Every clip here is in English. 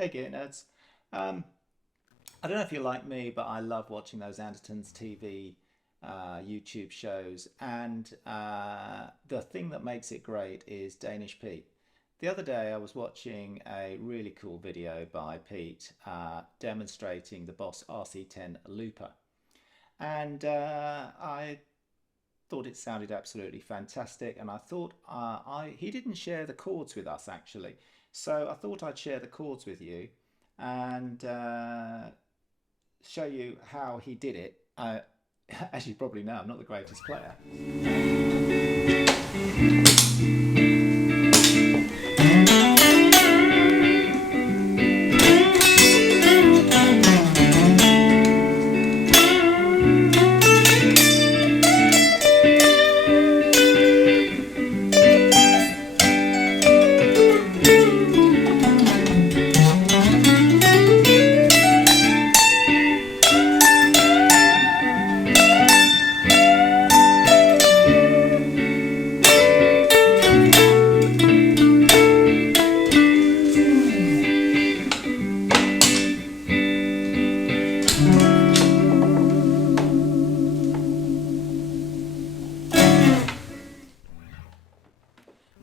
Hey Gear Nerds. I don't know if you're like me, but I love watching those Anderton's TV YouTube shows, and the thing that makes it great is Danish Pete. The other day I was watching a really cool video by Pete demonstrating the Boss RC10 looper, and I thought it sounded absolutely fantastic, and I thought he didn't share the chords with us actually, so I thought I'd share the chords with you and show you how he did it. As you probably know, I'm not the greatest player.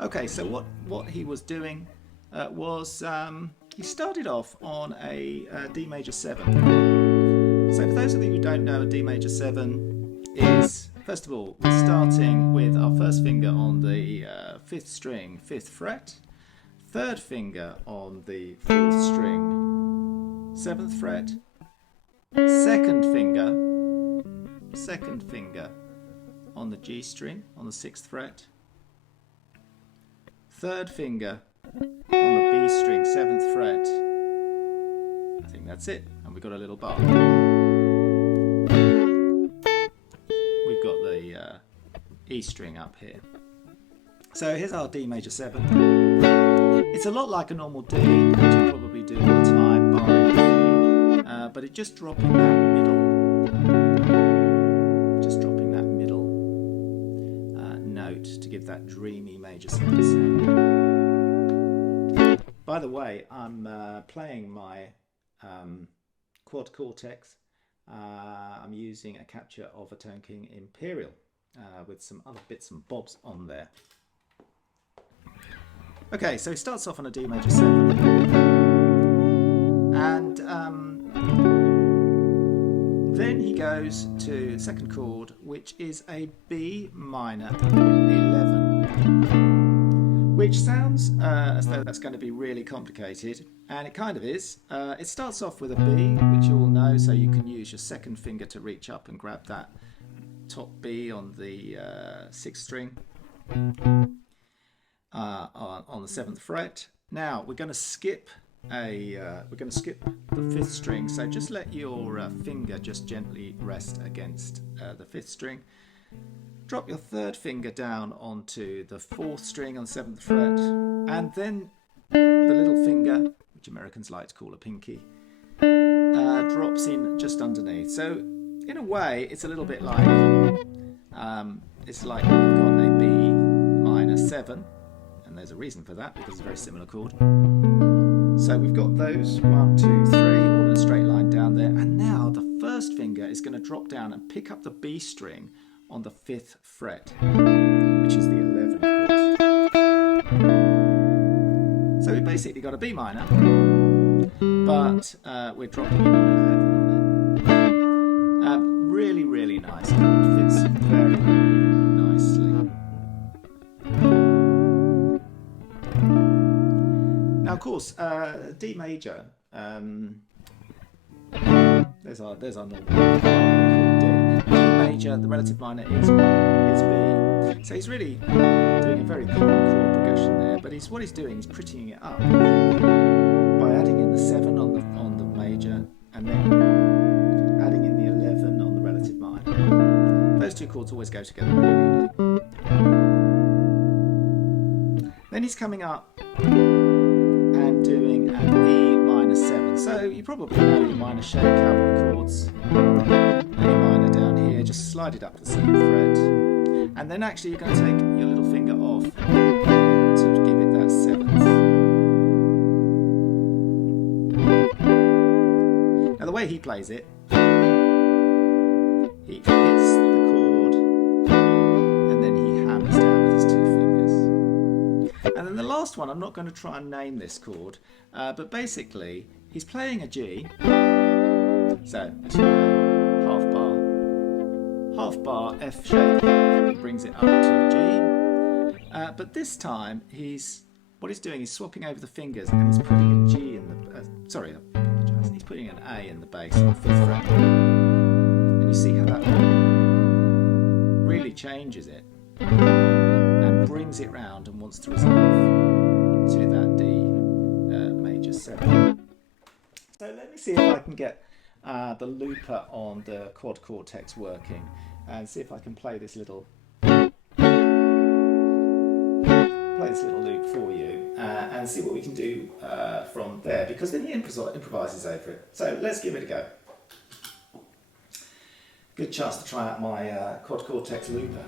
Okay, so what he was doing was he started off on a D major 7. So for those of you who don't know, a D major 7 is, first of all, we're starting with our first finger on the 5th string, 5th fret, 3rd finger on the 4th string, 7th fret, 2nd finger on the G string on the 6th fret, 3rd finger on the B string, 7th fret. I think that's it, and we've got a little bar. We've got the E string up here. So here's our D major 7. It's a lot like a normal D, which you probably do all the time, barring D, but it just dropping that middle, note to give that dreamy major 7 sound. By the way, I'm playing my Quad Cortex. I'm using a capture of a Tone King Imperial with some other bits and bobs on there. Okay, so he starts off on a D major 7, and then he goes to the second chord, which is a B minor 11, which sounds as though that's going to be really complicated, and it kind of is. It starts off with a B, which you all know, so you can use your 2nd finger to reach up and grab that top B on the 6th string on the 7th fret. Now we're going to skip the 5th string, so just let your finger just gently rest against the 5th string. Drop your 3rd finger down onto the 4th string on the 7th fret, and then the little finger, which Americans like to call a pinky, drops in just underneath. So in a way it's a little bit like it's like we've got a B minor 7, and there's a reason for that because it's a very similar chord. So we've got those 1, 2, 3 all in a straight line down there, and now the 1st finger is going to drop down and pick up the B string on the 5th fret, which is the 11, of course. So we basically got a B minor, but we're dropping in an 11 on it. Really, really nice. It fits very, very nicely. Now, of course, D major. There's our normal chord D. D major, the relative minor is B. So he's really doing a very common chord progression there. But what he's doing is prettying it up by adding in the 7 on the major, and then adding in the 11 on the relative minor. Those two chords always go together really neatly. Then he's coming up and doing an E minor 7. So you probably know your minor shape cowboy chords. A minor down here, just slide it up to the 7th fret, and then actually you're going to take your little finger off to give it that 7th. way he plays it, he hits the chord and then he hammers down with his 2 fingers. And then the last one, I'm not going to try and name this chord, but basically he's playing a G. So as you know, half bar F shape, he brings it up to a G. But this time what he's doing is swapping over the fingers and he's putting a G in the sorry, I apologise. He's putting an A in the bass on the 5th fret. And you see how that really changes it and brings it round and wants to resolve to that D major 7. So let me see if I can get the looper on the Quad Cortex working and see if I can play this little loop for you and see what we can do from there, because then he improvises over it. So let's give it a go. Good chance to try out my Quad Cortex looper.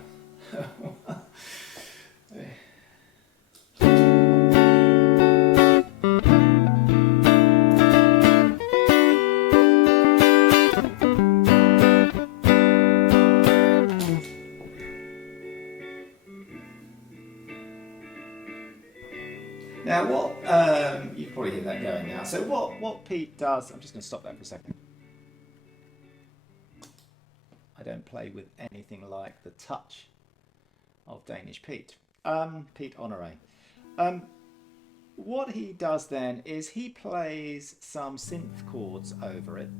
Now what, you can probably hear that going now. So what Pete does, I'm just going to stop that for a second. I don't play with anything like the touch of Danish Pete. Pete Honore. What he does then is he plays some synth chords over it,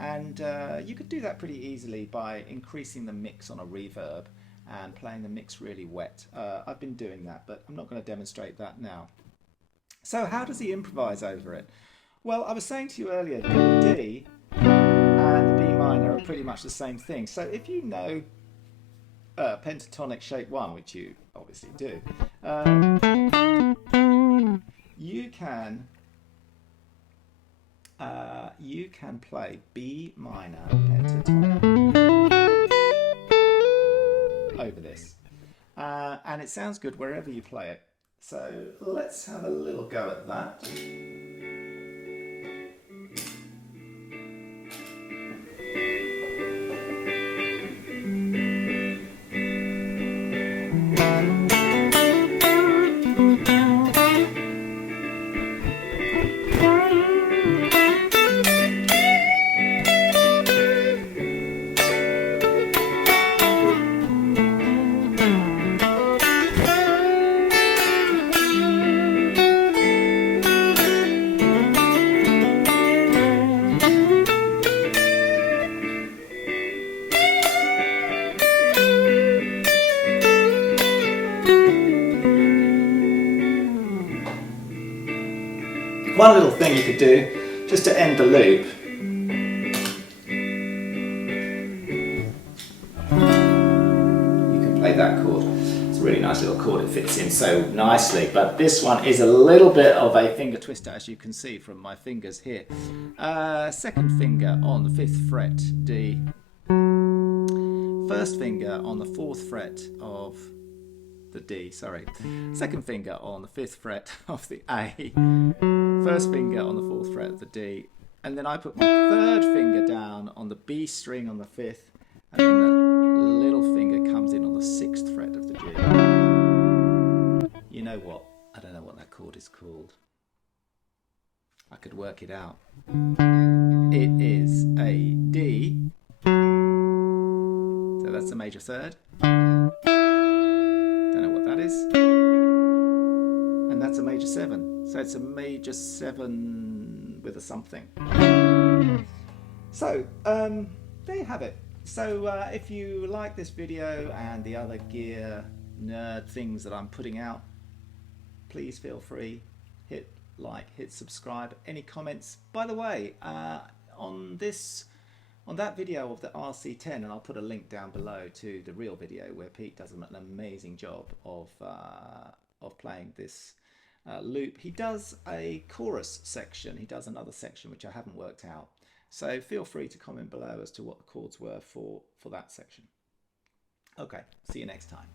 and you could do that pretty easily by increasing the mix on a reverb and playing the mix really wet. I've been doing that, but I'm not going to demonstrate that now. So how does he improvise over it? Well, I was saying to you earlier that the D and the B minor are pretty much the same thing. So if you know pentatonic shape 1, which you obviously do, you can play B minor pentatonic over this, and it sounds good wherever you play it. So let's have a little go at that. One little thing you could do, just to end the loop, you can play that chord. It's a really nice little chord, it fits in so nicely, but this one is a little bit of a finger twister, as you can see from my fingers here. 2nd finger on the 5th fret D, 1st finger on the 4th fret of the D, sorry, 2nd finger on the 5th fret of the A, 1st finger on the 4th fret of the D, and then I put my 3rd finger down on the B string on the 5th, and then the little finger comes in on the 6th fret of the G. You know what? I don't know what that chord is called. I could work it out. It is a D, so that's a major 3rd. Don't know what that is. And that's a major 7. So it's a major 7 with a something. So there you have it. So if you like this video and the other gear nerd things that I'm putting out, please feel free, hit like, hit subscribe. Any comments? By the way, on that video of the RC10, and I'll put a link down below to the real video where Pete does an amazing job of playing this loop. He does a chorus section, he does another section which I haven't worked out. So feel free to comment below as to what the chords were for that section. Okay, see you next time.